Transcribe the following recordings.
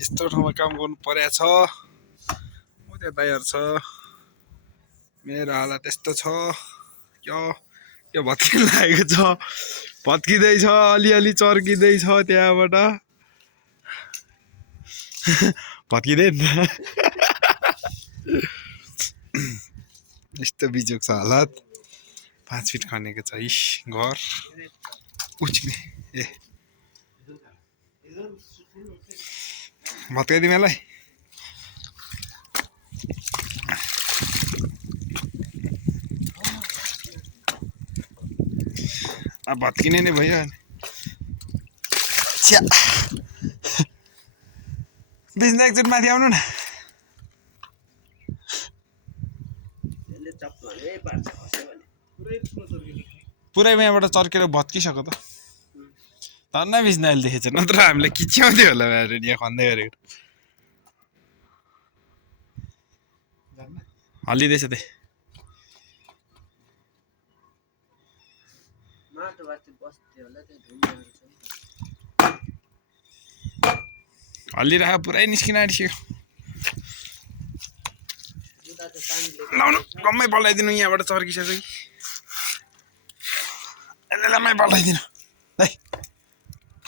यस्तो ठाउँमा काम गर्नु परेको छ उ त्यो दाइहरु छ मेरो हालत यस्तो छ यो यो भत्किन लागेको छ भत्किदै छ अलिअलि चर्किदै छ त्यहाँबाट भत्किदै नि यस्तो बिजोक छ हालत 5 फिट खनेको छ इस घर उच्ने ए भत्काइदिउँ यसलाई अब भत्किने नै भयो बिजनेस एकचोट माथि आउनु न पुरै यहाँबाट चर्केर भत्किसक्यो त धन्न बिजनेस अहिले देखेछ नत्र हामीलाई किच्याउँथ्यो होला यहाँ खन्दै गरेको हल्लिँदैछ त्यही हल्लिरहेको पुरै निस्किन आँटिसक्यो लाउनु गम्मै पल्टाइदिनु यहाँबाट चर्किसक्यो यसलाई पल्टाइदिनु है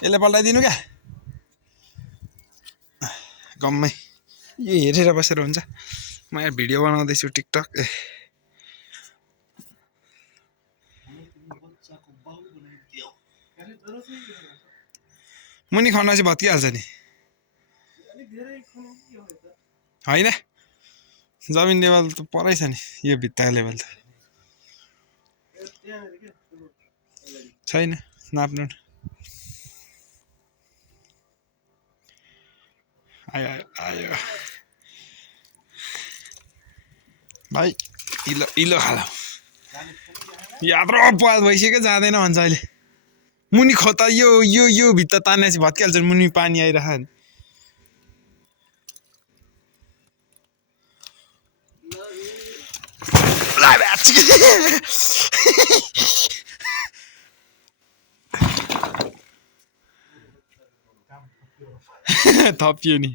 यसले पल्टाइदिनु क्या गम्मै यो हेरेर बसेर हुन्छ म यहाँ भिडियो बनाउँदैछु टिकटक मुनि खना चाहिँ भत्किहाल्छ नि होइन जमिन लेभल त परै छ नि यो भित्ता लेभल त छैन नाप्नु आयो आयो भाइ इलो इलो खालो यात्रो पाल भइसक्यो जाँदैन भन्छ अहिले मुनि खता यो भित्ता तानेपछि भत्किहाल्छ मुनि पानी आइरह नि थपियो नि